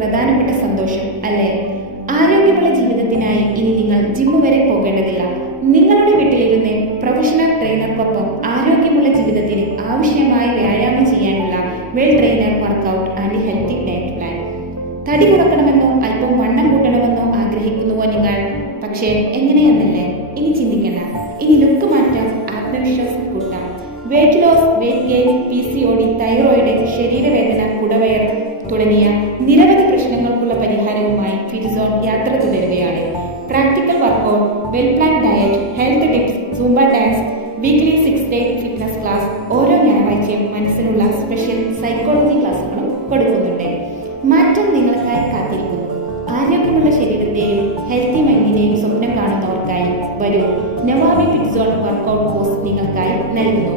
പ്രധാനപ്പെട്ട സന്തോഷം അല്ലേ? ആരോഗ്യമുള്ള ജീവിതത്തിനായി ഇനി നിങ്ങൾ ജിം വരെ പോകേണ്ടതില്ല. നിങ്ങളുടെ വീട്ടിലിരുന്ന് പ്രൊഫഷണൽ ട്രെയിനർക്കൊപ്പം ആരോഗ്യമുള്ള ജീവിതത്തിന് ആവശ്യമായ വ്യായാമം ചെയ്യാനുള്ള well trainer workout and healthy diet plan. തടി കുറക്കണമെന്നോ അല്പം വണ്ണം കൂട്ടണമെന്നോ ആഗ്രഹിക്കുന്നുവോ നിങ്ങൾ? പക്ഷേ എങ്ങനെയെന്നല്ലേ? ഇനി ചിന്തിക്കണ്ട. ഇനി ലുക്ക് മാറ്റാം, ആത്മവിശ്വാസം കൂട്ടാം. Weight loss, weight gain, PCOD, thyroid, ശരീരവേദന, കുടവയർ തുടങ്ങിയ നിരവധി പ്രശ്നങ്ങൾക്കുള്ള പരിഹാരവുമായി ഫിറ്റ്സോൺ യാത്ര തുടരുകയാണ്. Practical workout, well plan diet, health tips, zumba dance, weekly 6-day fitness class, ഓരോ ഞായറാഴ്ചയും മനസ്സിനുള്ള സ്പെഷ്യൽ സൈക്കോളജി ക്ലാസ്സുകളും കൊടുക്കുന്നുണ്ട്. മാറ്റം നിങ്ങൾക്കായി കാത്തിരിക്കുന്നു. ആരോഗ്യമുള്ള ശരീരത്തെയും ഹെൽത്തി മൈൻഡിനെയും സ്വപ്നം കാണുന്നവർക്കായി വരൂ. നവാബി ഫിറ്റ്സോൺ വർക്കൗട്ട് കോഴ്സ് നിങ്ങൾക്കായി നൽകുന്നു.